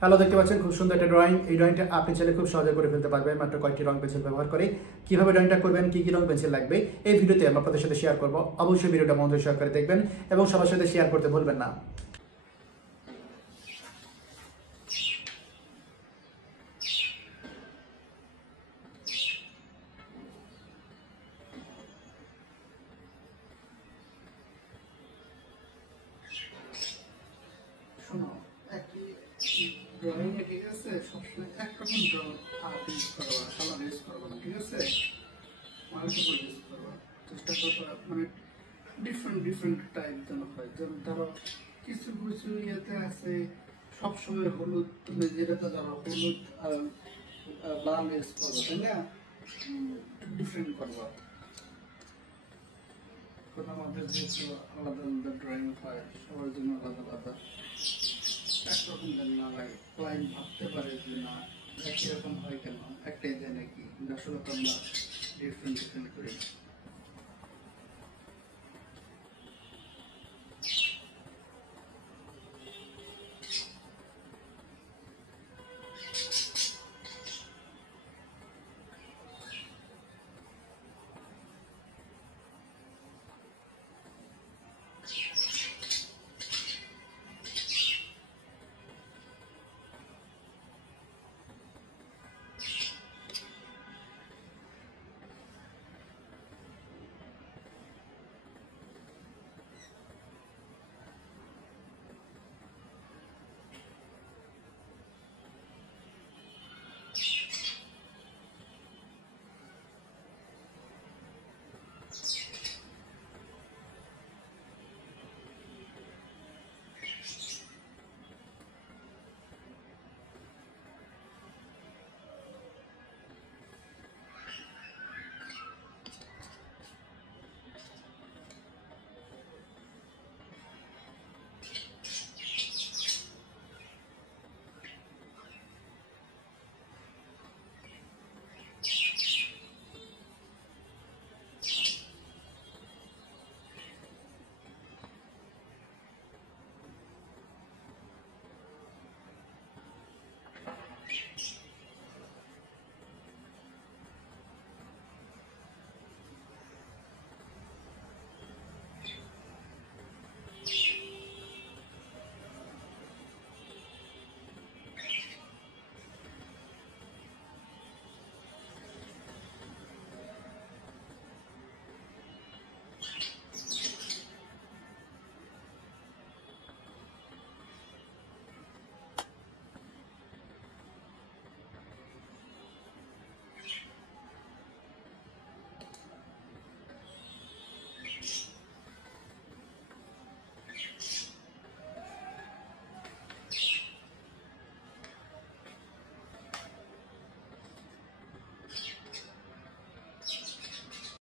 Hello, দেখতে পাচ্ছেন খুব সুন্দর একটা ড্রয়িং। এই ড্রয়িংটা আপনি চাইলে খুব সহজে করে ফেলতে পারবেন মাত্র কয়েকটি রং পেন্সিল ব্যবহার করে। কিভাবে ড্রয়িংটা করবেন, কি কি রং পেন্সিল লাগবে, এই ভিডিওতে আমি আপনাদের সাথে শেয়ার করব। অবশ্যই ভিডিওটা মনোযোগ সহকারে দেখবেন এবং সবার সাথে শেয়ার করতে ভুলবেন না। শোনো, একই ড্রয়িং এ ঠিক আছে, সবসময় একরকম আর্ট ইউজ করবা, কালার ইউজ করবা না, ঠিক আছে? মাল্টিপল ইউজ করবা, চেষ্টা করবা মানে ডিফারেন্ট ডিফারেন্ট টাইপ যেন হয়। যেমন ধরো কিছু কিছু ইয়েতে আছে সবসময় হলুদ, তুমি যেটাতে ধরো হলুদ আর লাল ইউজ করবা, তাই না? ডিফারেন্ট করবা। কোনো আমাদের যেহেতু আলাদা আলাদা ড্রয়িং হয়, সবার জন্য আলাদা আলাদা, একরকম যেন না লাগে। ক্লায়েন্ট ভাবতে পারে যে না একই রকম হয় কেন, একটাই দেয় নাকি? আসলে তো আমরা ডিফারেন্ট ডিফারেন্ট করি।